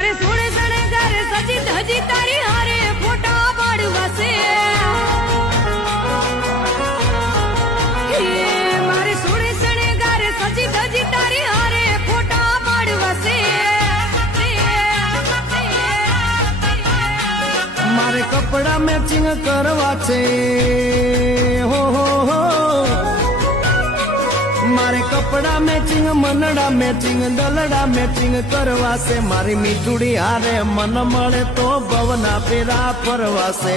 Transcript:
સોળે શણગાર સજી ધજી તારી હારે ફોટા પાડવાશે મારે સોળે શણગાર સજી ધજી તારી હારે ફોટા પાડવાશે મારે કપડા મેચિંગ કરવા છે હો મારે કપડા મેચિંગ મનડા મેચિંગ દલડા મેચિંગ કરવાશે મારી મીઠુડી હારે મન મળે તો ભવના પેરા ફરવાશે